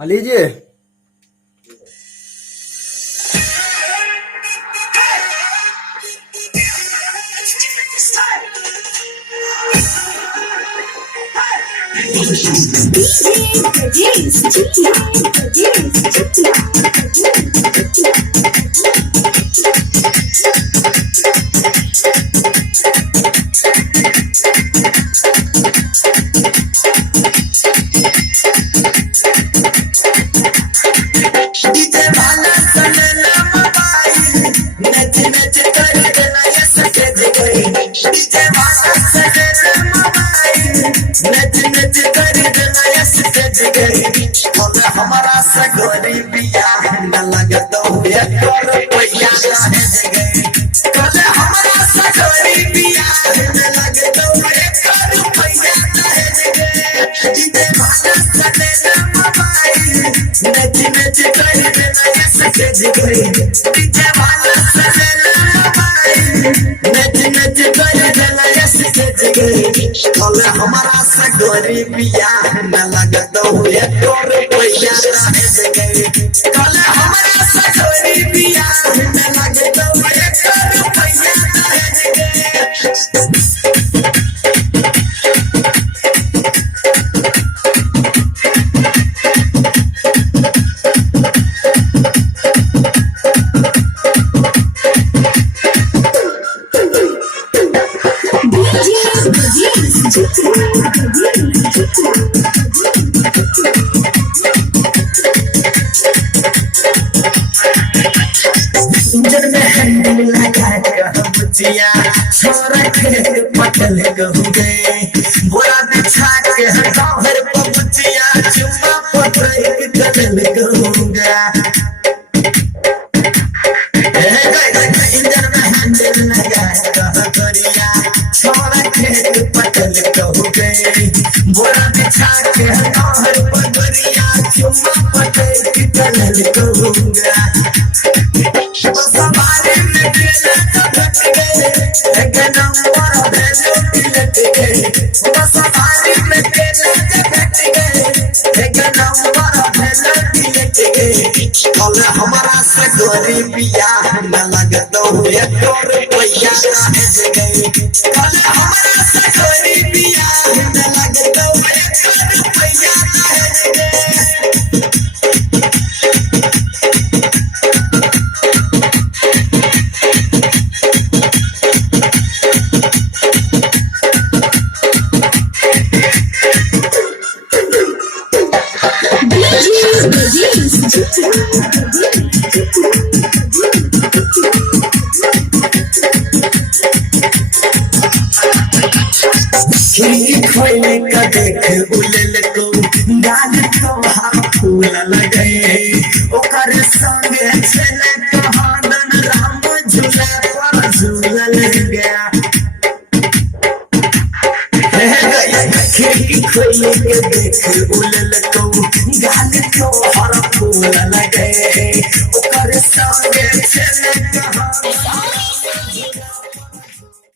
हाँ लीजिए। हमारा सगोरी बियाह न लगत कर पैया कल हमारा सगोरी बियाह न लगत कर पैया नच नच कर देना सके जगह डीजे वाला सजेला नच नच कर देना सके जगह कल हमारा सगोरी बियाह न लगत कर पैया कल हमारा सगोरी बियाह न लगत कर पैया इंजन में हैंडल लगा बुचिया छोरा के पटल गहुगे बोरा बिछा के गाँव हर बुचिया चुम्मा पत्र कटल गहुगा इंजन में हैंडल लगा गरिया छोरा के पटल गहुगे बोरा बिछा के गाँव हर बुचिया चुम्मा पत्र कटल गहुगा सवारी में केला घट गए एक नंबर भेलो तिलक गए सवारी में केला घट गए एक नंबर भेलो तिलक गए कल हमारा सगोरी बियाह न लगत कर पैया गए कल हमारा सगोरी बियाह न लगत कर पैया गए खोले का देख उलल को गाल तोहार फूल लगे ओकर संगे चले कहादन राम झूला पर झूलल गया खिड़की खोले के देख उलल को गाल तोहार फूल लगे ओकर संगे चले कहादन